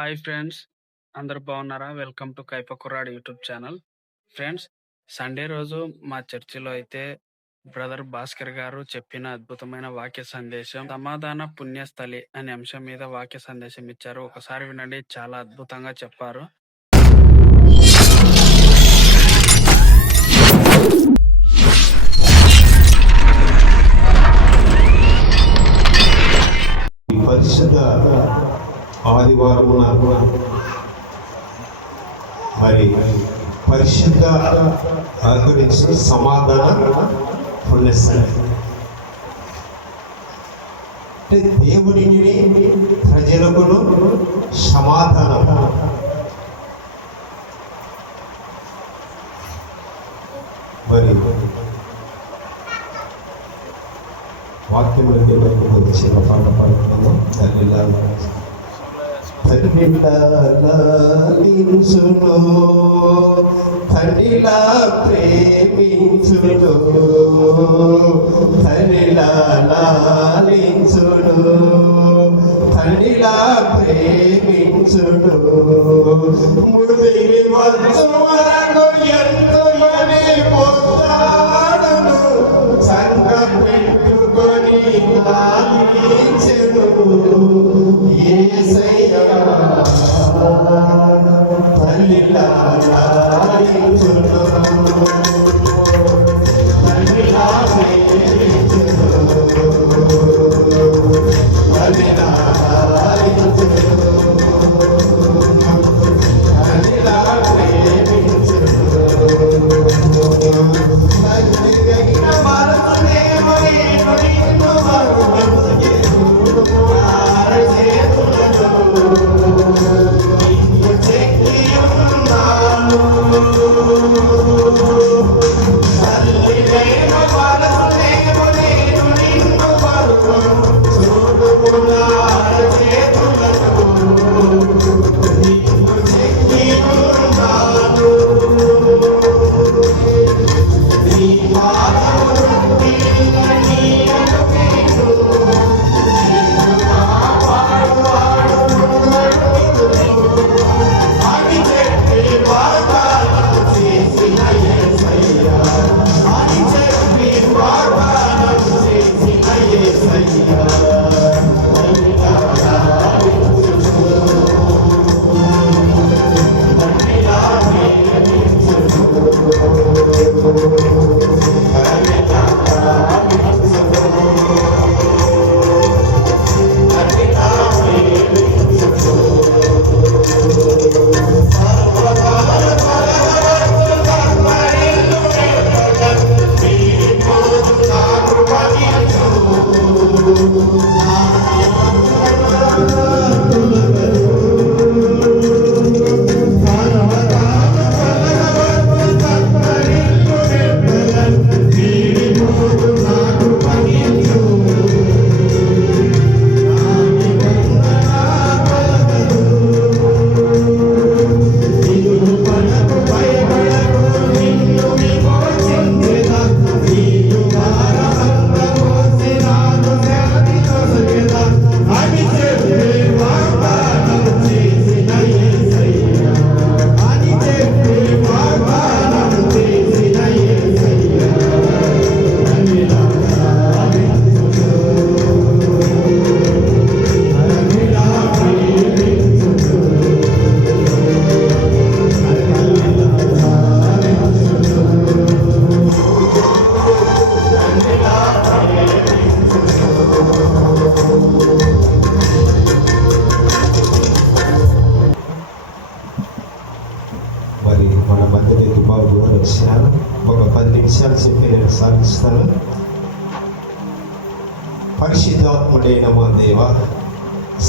Hi friends, అందరూ బాగున్నారా? Welcome to కైప కుర్రాడు యూట్యూబ్ ఛానల్. ఫ్రెండ్స్, సండే రోజు మా చర్చిలో అయితే బ్రదర్ భాస్కర్ గారు చెప్పిన అద్భుతమైన వాక్య సందేశం సమాధాన పుణ్యస్థలి అనే అంశం మీద వాక్య సందేశం ఇచ్చారు. ఒకసారి వినండి, చాలా అద్భుతంగా చెప్పారు. పరిశుద్ధ ఆదివారమున మరి పరిశుద్ధ గురించి సమాధాన పుణ్యస్థలి అంటే దేవుడిని ప్రజలకు సమాధానం. మరి వాక్యంలోకి వచ్చిన పాట పాడుతున్నాం. తల్లిలాలించును, తల్లిలా ప్రేమించును, తల్లిలాలించును, తల్లిలా ప్రేమించును. ముడివి వచ్చు వరకు ఎంతమని పొందాడును, సంగ పెట్టుకొని లాలించెను. యేసయ్యా తల్లిలా లాలించును, తల్లిలా ప్రేమించును, తల్లిలా లాలించును, తల్లిలా ప్రేమించును. తల్లిగైన మనసునేమో నిన్ను మరువను ఒక 10 నిమిషాలు చెప్పి నేను సాగిస్తాను. పరిశుద్ధాత్ముడైన మా దేవ,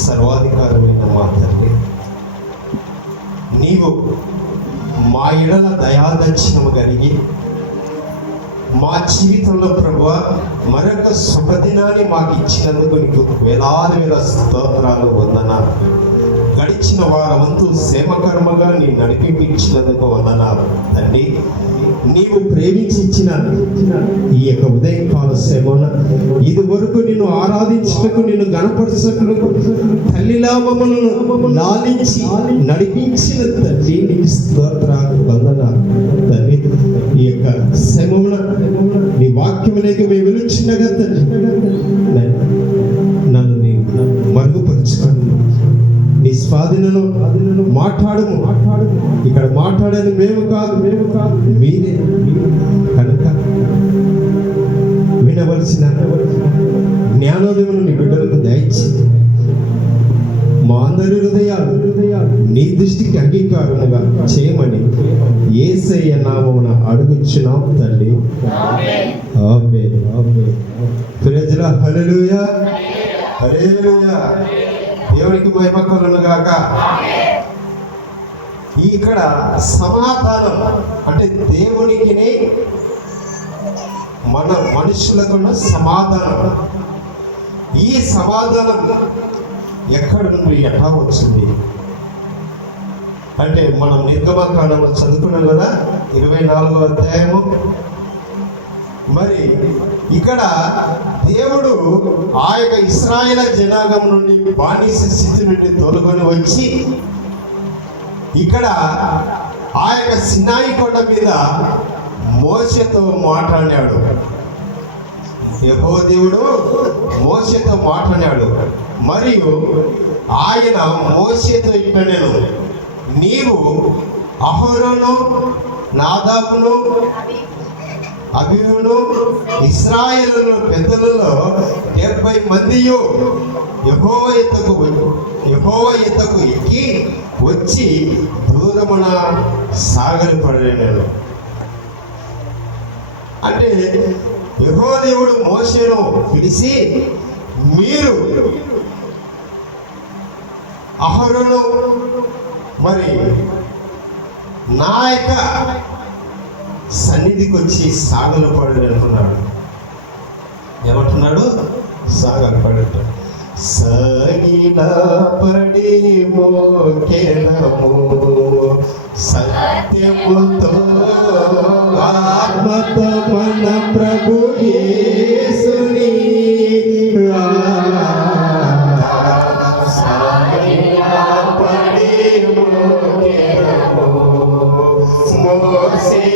సర్వాధికారమైన మా తండ్రి, నీవు మా ఎడల దయాదక్షిణము కలిగి మా జీవితంలో ప్రభువా మరొక శుభదినాన్ని మాకు ఇచ్చినందుకు నీకు వేలాది వేల స్తోత్రాలు, వందనాలు. గడిచిన ఇచ్చిన వారమంతా క్షేమకర్మగా నీ నడిపించినందుకు వందనాలు తండ్రి. నీవు ప్రేమించి ఇచ్చిన ఈ యొక్క ఉదయకాల సేవన ఇది వరకు నిన్ను ఆరాధించటకు, నిన్ను గణపరచటకు, తల్లిలా మమ్మల్ని లాలించి నడిపించిన తండ్రి నీకు స్తోత్రాలు వందనాలు తండ్రి. ఈ యొక్క సేవన నీ వాక్యములేక మేము వెలుచుండగా తండ్రి నన్ను నీ మరుగుపరుచుకోండి. నీ స్వాధీనంలో మాట్లాడము. ఇక్కడ మాట్లాడేది మేము కాదు మీరే కనుక వినవలసిన జ్ఞానోదయమును నీ బిడ్డలకు దయచి మా అందరి హృదయాలు నీ దృష్టికి అంగీకారముగా చేయమని యేసయ్య నామమున అడుగుచున్నాం తండ్రి. Amen. Praise the Lord. Hallelujah, hallelujah. దేవునికి మహిమ కలుగును గాక. ఇక్కడ సమాధానం అంటే దేవునికి మన మనుషులకున్న సమాధానం. ఈ సమాధానం ఎక్కడ నుండి ఎట్లా వచ్చింది అంటే మనం నిర్గమకాండంలో చదువుకున్నాం కదా, 24వ అధ్యాయము. మరి ఇక్కడ దేవుడు ఆ యొక్క ఇశ్రాయేలు జనాంగం నుండి బానిస స్థితి నుండి తోలుకొని వచ్చి ఇక్కడ ఆ యొక్క సినాయి కొండ మీద మోషేతో మాట్లాడాడు. యెహోవా దేవుడు మోషేతో మాట్లాడాడు. మరియు ఆయన మోషేతో ఇట్లనెను, నీవు అహరోను, నాదాబును, అబీయును ఇశ్రాయేలు పెద్దలలో 70 మందియు యెహోవా ఎద్దకు ఎక్కి వచ్చి దూరమున సాగలిపడలేను. అంటే యెహోవా దేవుడు మోషేను పిలిచి, మీరు అహరోను మరి నా యొక్క సన్నిధికి వచ్చి సాగలు పడని అంటున్నాడు. ఏమంటున్నాడు? సాగలు పడట. సాగిల పడి మోకెలము సత్యముతో ఆత్మతో మన ప్రభు యేసుని సాగిల పడి మోకెలము మోసే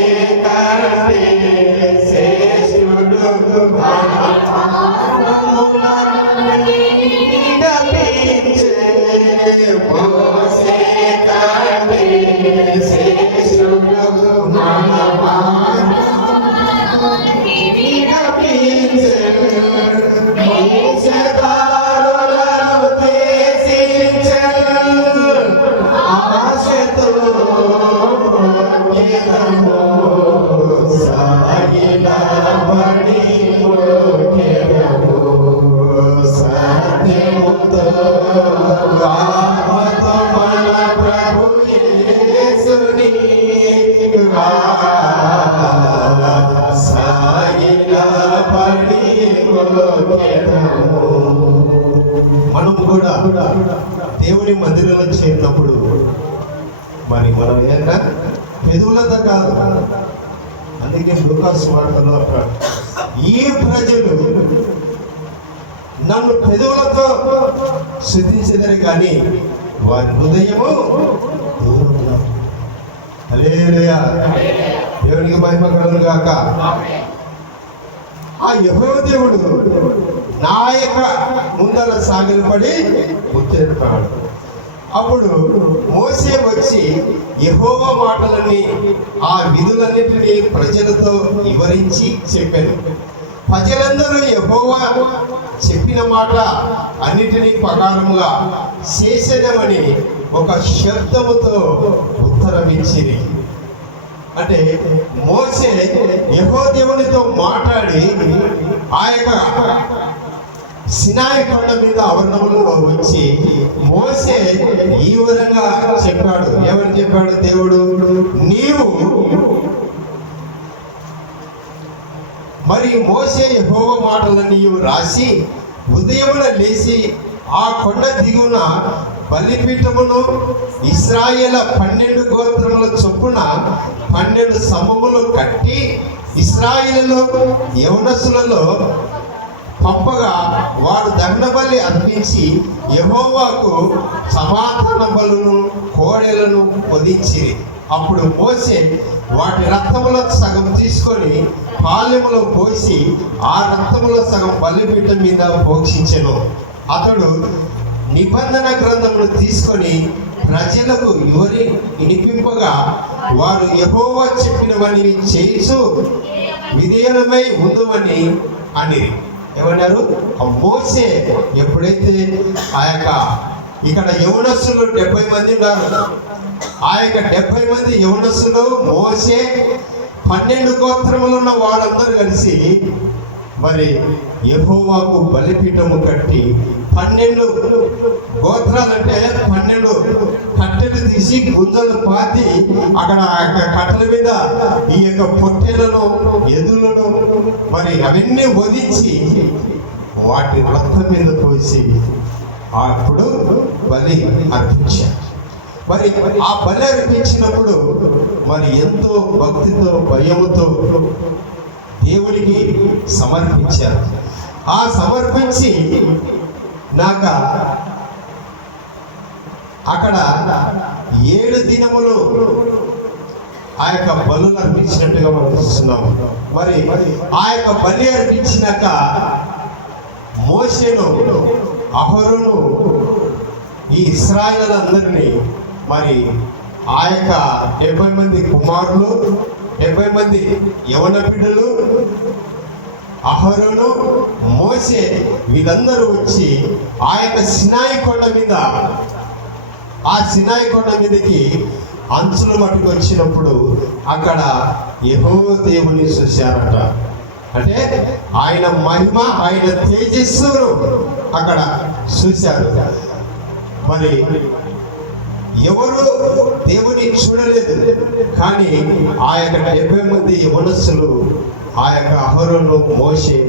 మనము కూడా దేవుని మందిరంలో చేరినప్పుడు మరి మనం ఏంటంటే పెదవులతో కాదు. అందుకే లూకాసు వార్తలో ఈ ప్రజలు నన్ను పెదవులతో స్తుతించెదరు కానీ వారి హృదయము దూరంగా. హల్లెలూయా, దేవునికి మహిమ కలుగును గాక. ఆ యెహోవా దేవుడు నా యొక్క ముందర సాగిలపడి ముచ్చటాడు. అప్పుడు మోసే వచ్చి యెహోవా మాటలని ఆ విధులన్నిటినీ ప్రజలతో వివరించి చెప్పాను. ప్రజలందరూ యెహోవా చెప్పిన మాట అన్నిటినీ ప్రకారముగా చేసేదమని ఒక శబ్దముతో ఉత్తరమిచ్చింది. అంటే మోసే యెహోవా దేవునితో మాట్లాడి ఆ యొక్క సినాయి కొండ మీద ఆవరణంలో వచ్చి మోసే ఈ విధంగా చెప్పాడు. ఏమని చెప్పాడు దేవుడు? నీవు మరి మోసే యెహోవా మాటలన్నీ రాసి ఉదయమున లేచి ఆ కొండ దిగున బలిపీఠమును ఇశ్రాయేలు 12 గోత్రముల చొప్పున 12 స్తంభములు కట్టి ఇశ్రాయేలులో యవనస్తులలో పంపగా వారు దహన బలి అర్పించి యెహోవాకు సమాధాన బలులను కోడెలను వధించిరి. అప్పుడు మోసే వాటి రక్తములో సగం తీసుకొని పాలెములో పోసి ఆ రక్తములో సగం బలిపీఠం మీద పోషించెను. అతడు నిబంధన గ్రంథమును తీసుకొని ప్రజలకు వినిపింపగా వారు యెహోవా చెప్పినవని చేయించు విధేయులమై ఉందమని అని ఏమన్నారు. ఆ మోసే ఎప్పుడైతే ఇక్కడ యవనస్తులు 70 మంది ఉన్నారు. ఆ యొక్క 70 మంది యవనస్తులు మోసే 12 గోత్రములు ఉన్న వాళ్ళందరూ కలిసి మరి యెహోవాకు బలిపీఠము కట్టి 12 గోత్రాలంటే 12 కట్టెలు తీసి గుంజలు పాతి అక్కడ కట్టెల మీద ఈ యొక్క పొట్టెలను ఎదులను మరి అవన్నీ వధించి వాటి రక్తం మీద పోసి అప్పుడు బలి అర్పించారు. మరి ఆ బలి అర్పించినప్పుడు మరి ఎంతో భక్తితో భయముతో దేవుడికి సమర్పించారు. ఆ సమర్పించి నాక అక్కడ 7 దినములు ఆ యొక్క బలు అర్పించినట్టుగా మనం చూస్తున్నాము. మరి ఆ యొక్క బలి అర్పించినాక మోషేను అహరోను ఈ ఇశ్రాయేలులందరినీ మరి ఆ యొక్క 70 మంది కుమారులు 70 మంది యవన బిడ్డలు అహరోను మోసే వీళ్ళందరూ వచ్చి ఆ యొక్క సినాయి కొండ మీద ఆ సినాయి కొండ మీదకి అంచుల మట్టుకు వచ్చినప్పుడు అక్కడ యెహోవా దేవుని చూశారట. అంటే ఆయన మహిమ ఆయన తేజస్సును అక్కడ చూశారు. మరి ఎవరు దేవుని చూడలేదు, కానీ ఆ యొక్క 70 మంది యవనస్తులు ఆ యొక్క అహరోను మోషే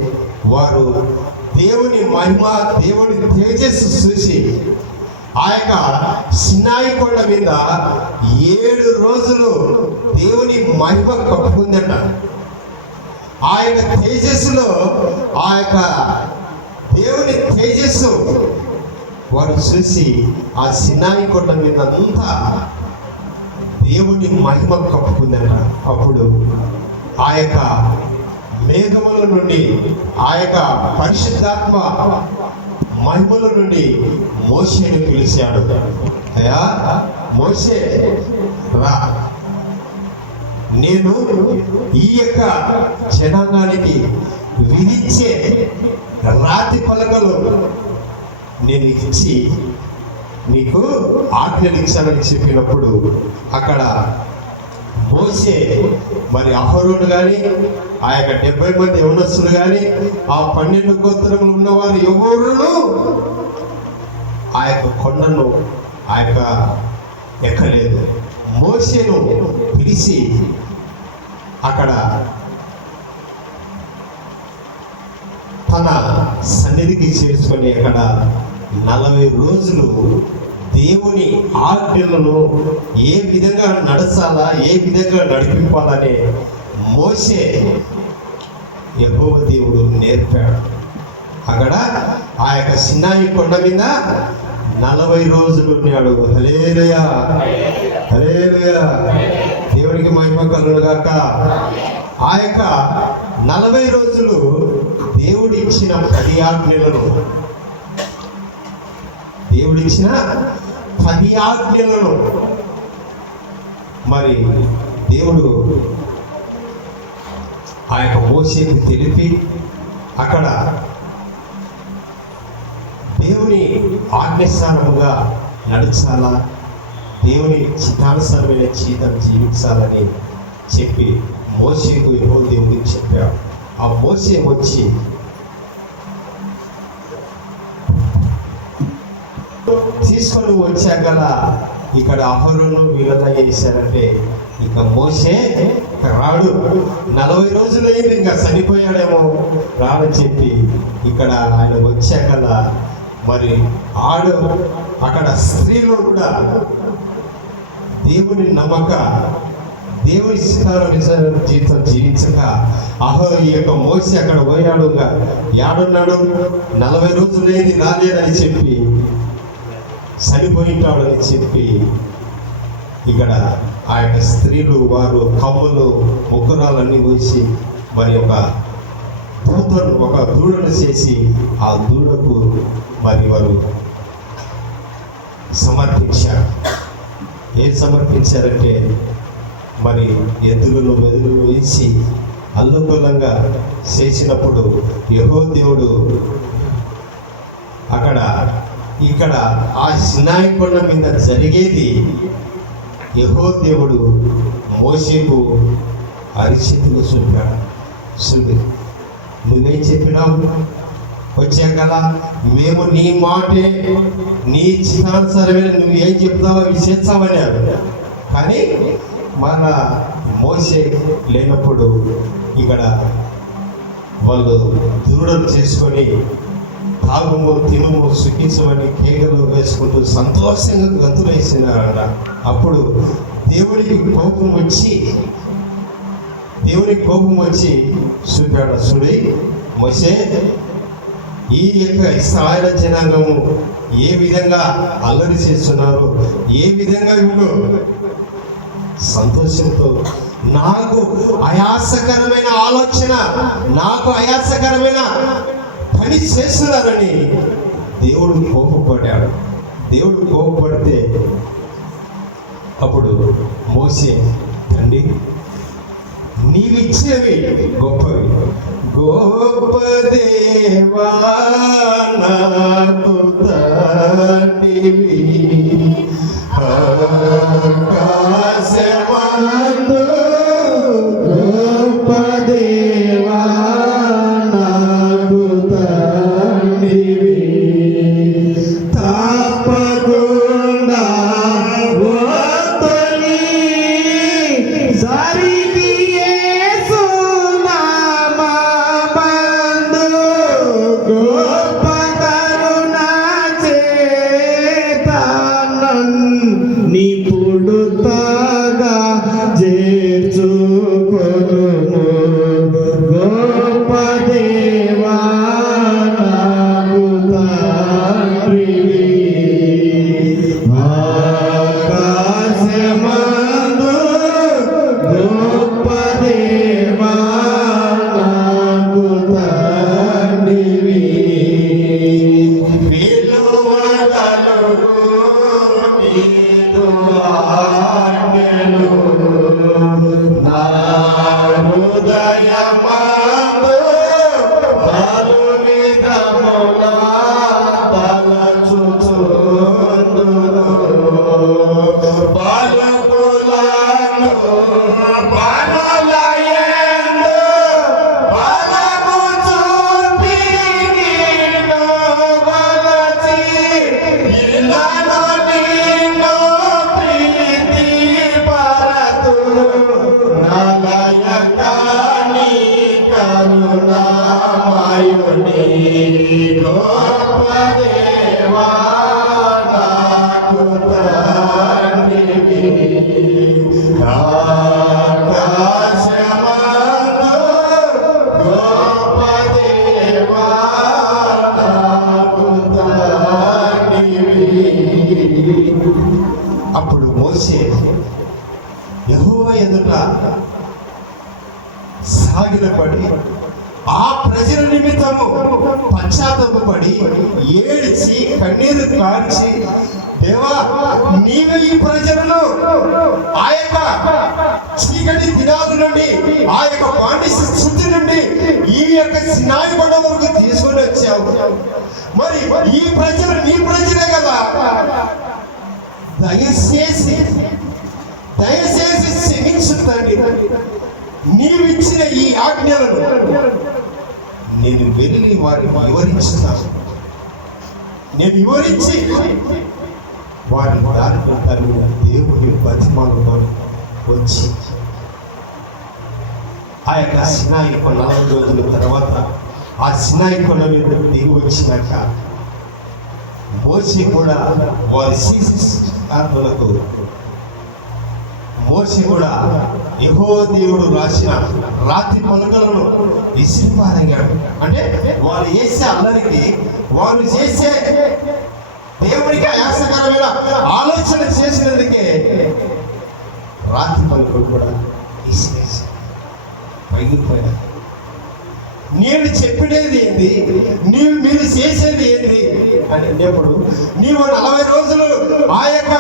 వారు దేవుని మహిమ దేవుని తేజస్సు చూసి ఆ యొక్క సినాయి కొండ మీద 7 రోజులు దేవుని మహిమ కప్పుకుందట. ఆ యొక్క తేజస్సులో ఆ యొక్క దేవుని తేజస్సు వారు చూసి ఆ సినాయి కొండ మీద అంతా దేవుని మహిమ కప్పుకుందట. అప్పుడు ఆ యొక్క మేఘముల నుండి ఆ యొక్క పరిశుద్ధాత్మ మహిమల నుండి మోషేను పిలిచాడు. అయ్యా మోషే రా, నేను ఈ యొక్క జనాంగానికి విధించే రాతి పలకలు నేను ఇచ్చి నీకు ఆజ్ఞలు ఇచ్చానని చెప్పినప్పుడు అక్కడ మోసే మరి అహరోను కానీ ఆ యొక్క 70 మంది యవనస్తులు కానీ ఆ 12 గోత్రములు ఉన్నవారు ఎవరును ఆ యొక్క కొండను ఆ యొక్క ఎక్కలేదు. మోసేను పిలిచి అక్కడ తన సన్నిధికి చేర్చుకొని అక్కడ 40 రోజులు దేవుని ఆజ్ఞలను ఏ విధంగా నడచాలా ఏ విధంగా నడిపింపాలనే మోసే యెహోవా దేవుడు నేర్పాడు. అక్కడ ఆ యొక్క సినాయి కొండ మీద 40 రోజులు ఉన్నాడు. హల్లెలూయా హల్లెలూయా, దేవునికి మహిమ కలుగును గాక. ఆ యొక్క 40 రోజులు దేవుడిచ్చిన 10 ఆజ్ఞలను మరి దేవుడు ఆ యొక్క మోషేకు తెలిపి అక్కడ దేవుని ఆజ్ఞానుసారముగా నడిచాలా, దేవుని చిత్తానుసారమైన జీవితం జీవించాలని చెప్పి మోషేకు యెహోవా దేవుడికి చెప్పాడు. ఆ మోషే వచ్చి తీసుకొని వచ్చాక ఇక్కడ అహరోను వీళ్ళంతా చేశారంటే ఇక మోషే రాడు, 40 రోజులు అయింది, ఇంకా చనిపోయాడేమో రాడని చెప్పి ఇక్కడ ఆయన వచ్చాక మరి అక్కడ స్త్రీలు కూడా దేవుని నమ్మక, దేవుని జీవితం జీవించక, ఈ యొక్క మోసి అక్కడ పోయాడు, ఏడున్నాడు, 40 రోజులేది రాలేదని చెప్పి, చనిపోయింటాడని చెప్పి, ఇక్కడ ఆ యొక్క స్త్రీలు వారు కమ్ములు ముగ్గురాలన్నీ వచ్చి మరి ఒక దూడను చేసి ఆ దూడకు మరి వారు సమర్పించారు. ఏం సమర్పించారంటే మరి ఎద్దులను మెదులు వేసి అల్లుకూలంగా చేసినప్పుడు యెహోవా దేవుడు ఇక్కడ ఆ సినాయి కొండ మీద జరిగేది యెహోవా దేవుడు మోషేకు అరిచేతులు చూపాడు. నువ్వేం చెప్పినావు? వచ్చాం కదా, మేము నీ మాటే, నీ చిత్తానుసారమైన నువ్వు ఏం చెప్తావో అవి చేస్తామన్నారు. కానీ మన మోసే లేనప్పుడు ఇక్కడ వాళ్ళు దూడలు చేసుకొని తాగుము తినుము సుఖించమని కేకలు వేసుకుంటూ సంతోషంగా గంతులు వేసినారట. అప్పుడు దేవునికి కోపం వచ్చి చూపాడు, చూడి మోసే, ఈ యొక్క ఇశ్రాయేలు జనాంగము ఏ విధంగా అల్లరి చేస్తున్నారు, ఏ విధంగా వీళ్ళు సంతోషంతో నాకు ఆయాసకరమైన ఆలోచన, నాకు ఆయాసకరమైన పని చేస్తున్నారని దేవుడు కోపపడ్డాడు. దేవుడు కోపపడితే అప్పుడు మోసే, తండ్రి నీవిచ్చేవి గొప్పవి, గొప్ప దేవా నాకు తండ్రివి, ఆకాశమందు గొప్ప దేవా నాకు తండ్రివి, తప్పకుండా వత్తని జరిగి యేసు నామమందు గొప్ప కరుణ చేత నిపుడు తాగా చేర్చుకొనుము, గొప్ప దేవా నాకు తండ్రివి, ఆకాశమందు గొప్ప దేవా నాకు తండ్రివి, విలువగలవు నీదు ఆజ్ఞలు, నా హృదయమందు పలు విధముల తలచుచుందును, పలుకులను పనులయందు బలము చూపి నిన్ను వలచి, ఇలను నిన్ను ప్రీతి పరతు, నలయకాని కరుణామయుని, గొప్ప దేవా నాకు తండ్రివి, ఆకాశమందు గొప్ప దేవా నాకు తండ్రివి. అప్పుడు మోసే యెహోవా ఎదుట సాగిలపడి ఆ ప్రజల నిమిత్తము పశ్చాత్తాపపడి ఏడ్చి కన్నీరు కార్చి, దేవా నీవే ఈ ప్రజలను ఆ యొక్క చీకటి దినాల నుండి, ఆ యొక్క బానిస స్థితి నుండి ఈ యొక్క సినాయి కొండ వరకు తీసుకొని వచ్చావు, మరి ఈ ప్రజలు నీ ప్రజలే కదా, దయచేసి క్షమించుతండి, నీవిచ్చిన ఈ ఆజ్ఞలను నేను వెళ్ళి వారికి వివరించుతాను, నేను వివరించి వారి దారిని దేవుని బతిమాలను వచ్చి ఆ యొక్క సినాయి 40 రోజుల తర్వాత ఆ సినాయి కొండ మీద దిగి వచ్చినాక మోషే కూడా వారి శిష్యులకు మోషే కూడా యెహోవా దేవుడు రాసిన రాతి పలకలను విసిరిపారయ్యాడు. అంటే వాళ్ళు చేసే అల్లరికి, వాళ్ళు చేసే దేవునికి ఆయాసకరమైన ఆలోచన చేసినందుకే రాతి పలుకులు కూడా విసిరేసి పగిలిపోయారు. నేను చెప్పినది ఏంది, మీరు చేసేది ఏంది అని అన్నప్పుడు, నీవు 40 రోజులు ఆ యొక్క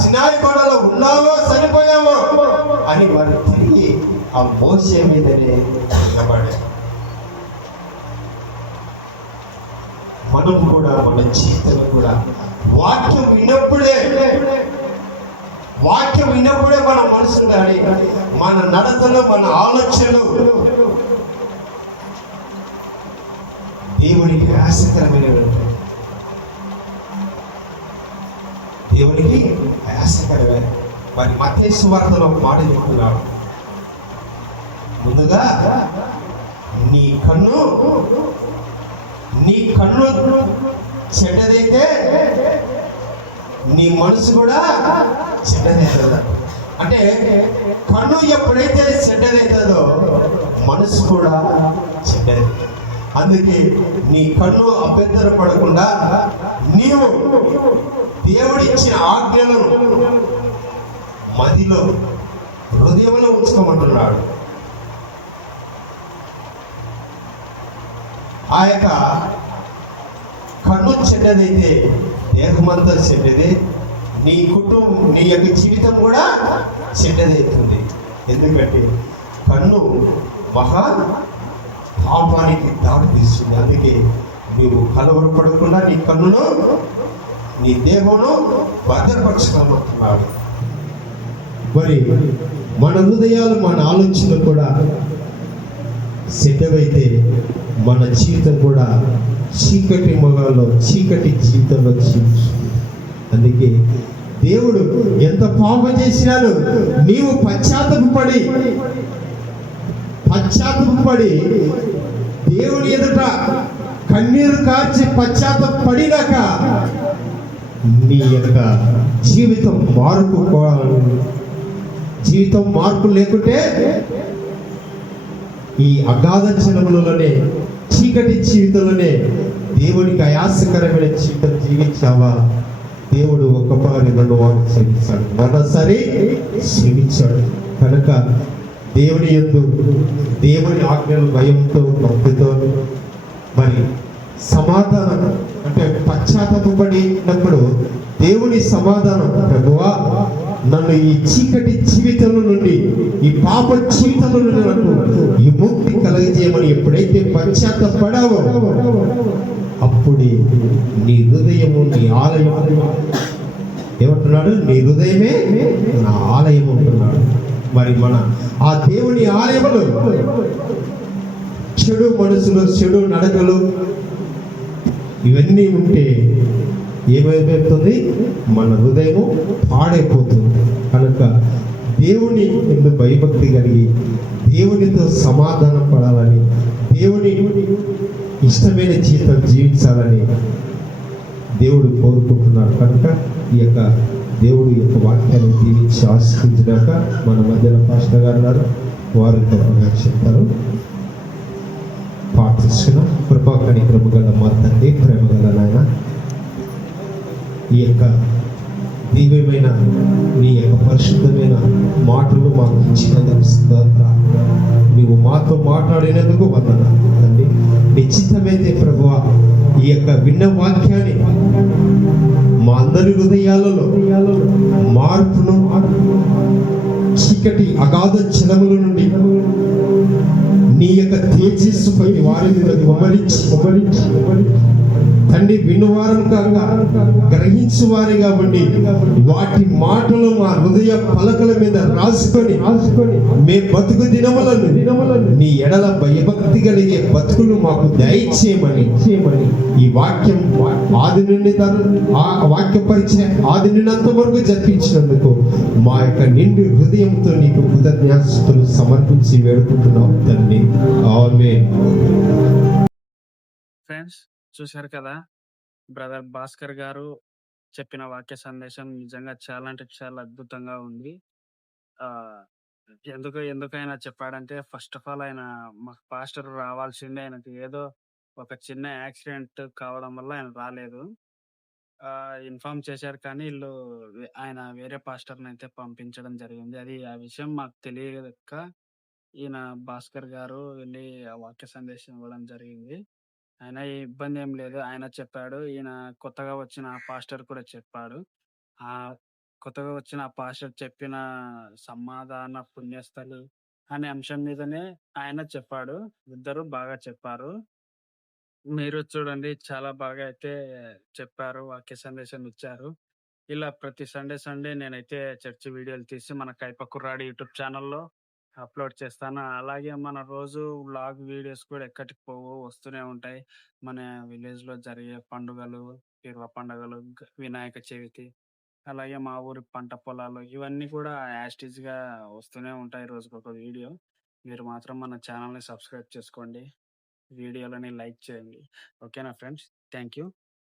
సినాయి కొండలో ఉన్నావో చనిపోయావో అని వారు తిరిగి ఆ మోషే మీదనే నిలబడారు. మనం కూడా మన జీవితంలో కూడా వాక్యం విన్నప్పుడే మన మనసు కానీ, మన నడతలు, మన ఆలోచనలు దేవునికి ఆయాసకరమైనవి. దేవునికి ఆయాసకరమైన మరి మత్తయి సువార్తలో ఒక మాట చెప్తున్నాడు. ముందుగా నీ కన్ను చెడ్డదైతే నీ మనసు కూడా చెడ్డదవుతుందా. అంటే కన్ను ఎప్పుడైతే చెడ్డదవుతుందో మనసు కూడా చెడ్డది. అందుకే నీ కన్ను అభ్యంతరపడకుండా నీవు దేవుడిచ్చిన ఆజ్ఞలను మదిలో, హృదయంలో ఉంచుకోమంటున్నాడు. ఆ యొక్క కన్ను చెడ్డదైతే దేహమంతా చెడ్డదే, నీ కుటుంబం, నీ యొక్క జీవితం కూడా చెడ్డదవుతుంది. ఎందుకంటే కన్ను మహా పాపానికి దారి తీస్తుంది. అందుకే నువ్వు కలవరపడకుండా నీ కన్నును, నీ దేహమును భద్రపరచుకోమంటున్నాడు. మరి మన హృదయాలు, మన ఆలోచనలు కూడా చెడ్డవైతే మన జీవితం కూడా చీకటి మొగాల్లో, చీకటి జీవితంలో జీవిస్తుంది. అందుకే దేవుడు ఎంత పాపం చేసినాను, నీవు పశ్చాత్తపడి దేవుని ఎదుట కన్నీరు కార్చి పశ్చాత్తపడినాక నీ యొక్క జీవితం మార్పు లేకుంటే ఈ అగాధ జనములలోనే, చీకటి జీవితంలోనే దేవునికి ఆయాసకరమైన జీవితం జీవించావా, దేవుడు ఒక్కసారి 2 వారు క్షమించాడు, మరోసారి క్షమించాడు. కనుక దేవుని యందు, దేవుని ఆజ్ఞలు భయంతో, భక్తితో, మరి సమాధానం అంటే పశ్చాత్తాపడినప్పుడు దేవుని సమాధానం, ప్రభువా నన్ను ఈ చీకటి జీవితంలో నుండి, ఈ పాప జీవితంలో నుండి నాకు ఈ ముక్తి కలగజేయమని ఎప్పుడైతే పశ్చాత్తాపడావో అప్పుడే నీ హృదయము, నీ ఆలయం ఏమంటున్నాడు, నీ హృదయమే నా ఆలయం అంటున్నాడు. మరి మన ఆ దేవుని ఆలయంలో చెడు మనసులు, చెడు నడకలు ఇవన్నీ ఉంటే ఏమైపోతుంది, మన హృదయము పాడైపోతుంది. కనుక దేవుని ఎందు భయభక్తి కలిగి దేవునితో సమాధానం పడాలని, దేవుని ఇష్టమైన జీవితం జీవించాలని దేవుడు కోరుకుంటున్నాడు. కనుక ఈ యొక్క దేవుడు యొక్క వాక్యాన్ని దీవించి ఆశీర్వదించాక మన మధ్యలో పాస్టర్ గారు ఉన్నారు, వారు గొప్పగా చెప్తారు. ప్రార్థిస్తున్నాం. కృపా కనికరము గల మా తండ్రి, ప్రేమ గల నాయన, ఈ యొక్క దివ్యమైన నీ యొక్క పరిశుద్ధమైన మాటలు మాకు ఇచ్చినందుకు స్తోత్రాలు. నీవు మాతో మాట్లాడినందుకు వందనాలు తండ్రి. నిశ్చితమైతే ప్రభువా ఈ యొక్క విన్న వాక్యాన్ని మా అందరి హృదయాలలో మార్పును, చీకటి అగాధ జలముల నుండి నీ యొక్క తేజస్సు పై వారి మీద వివరించి తండ్రి వినువారం కాగా గ్రహించు వారిగా ఉండి వాటి మాటలు మా హృదయ పలకల మీద రాసుకొని మే బతుకు దినములను నీ ఎడల భయభక్తి కలిగే బతుకులు మాకు దయచేయమని ఈ వాక్యం ఆది నుండి ఆ వాక్య పరిచయం ఆది నుండి అంతవరకు జరిపించినందుకు మా యొక్క నిండు హృదయంతో నీకు కృతజ్ఞతాస్తుతులు సమర్పించి వేడుకుంటున్నాం తండ్రి. ఆమేన్. ఫ్రెండ్స్ చూశారు కదా, బ్రదర్ భాస్కర్ గారు చెప్పిన వాక్య సందేశం నిజంగా చాలా అంటే చాలా అద్భుతంగా ఉంది. ఆహ్, ఎందుకైనా చెప్పాడంటే ఫస్ట్ ఆఫ్ ఆల్ ఆయన మాకు పాస్టర్ రావాల్సిండే. ఆయనకి ఏదో ఒక చిన్న యాక్సిడెంట్ కావడం వల్ల ఆయన రాలేదు. ఇన్ఫార్మ్ చేశారు కానీ ఆయన వేరే పాస్టర్‌నయితే పంపించడం జరిగింది. ఆ విషయం మాకు తెలియక ఈయన భాస్కర్ గారు వెళ్లి ఆ వాక్య సందేశం ఇవ్వడం జరిగింది. అయినా ఇబ్బందేం లేదు. ఆయన చెప్పాడు. ఈయన కొత్తగా వచ్చిన పాస్టర్ కూడా చెప్పాడు. కొత్తగా వచ్చిన ఆ పాస్టర్ చెప్పిన సమాధాన పుణ్యస్థలి అనే అంశం మీదనే ఆయన చెప్పాడు. ఇద్దరు బాగా చెప్పారు. మీరు చూడండి చాలా బాగా అయితే చెప్పారు. వాక్య సందేశం ఇచ్చారు. ఇలా ప్రతి సండే నేనైతే చర్చ్ వీడియోలు తీసి మన కైప కుర్రాడి యూట్యూబ్ ఛానెల్‌లో అప్‌లోడ్ చేస్తాను. అలాగే మన రోజు వ్లాగ్ వీడియోస్ కూడా ఎక్కటికి పోవు వస్తూనే ఉంటాయి. మన విలేజ్‌లో జరిగే పండుగలు, పీర్ల పండుగలు, వినాయక చవితి, అలాగే మా ఊరి పంట పొలాలు ఇవన్నీ కూడా యాజ్ ఇట్ ఈజ్‌గా వస్తూనే ఉంటాయి రోజుకొక వీడియో. మీరు మాత్రం మన ఛానెల్‌ని సబ్స్క్రైబ్ చేసుకోండి. వీడియోలని లైక్ చేయండి. ఓకేనా ఫ్రెండ్స్? Thank you.